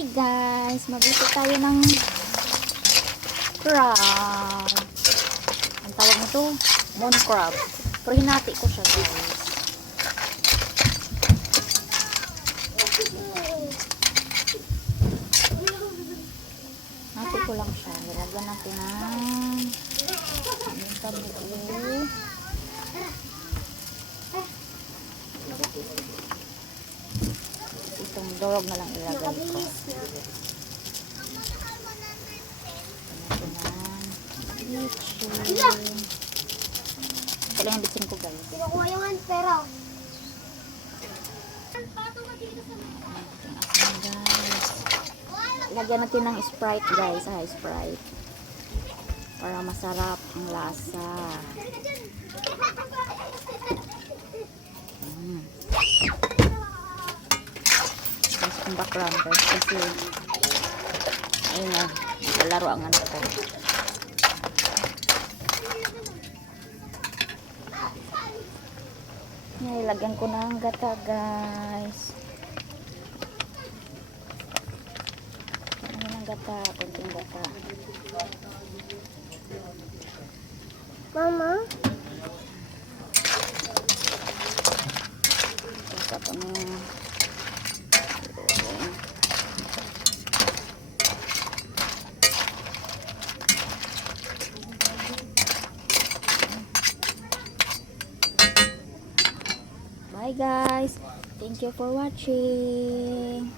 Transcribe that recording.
Hi guys, magluto tayo ng crab. Ang tawag nito, moon crab. Pero hinati ko siya guys. Hinati ko lang siya. Nilagyan natin ng tabuo. Itong dorog na lang ilagay ko. Ito lang yung bitsin ko guys. Kinukuha yung pera. Lagyan natin ng Sprite guys. Sprite. Para masarap ang lasa. Tapos yung background guys. Kasi ayun na. Nalaro ang anak ko. Ilagyan ko ng gata guys. Gata, konting gata. Mama? Gata ko na. Bye guys. Thank you for watching.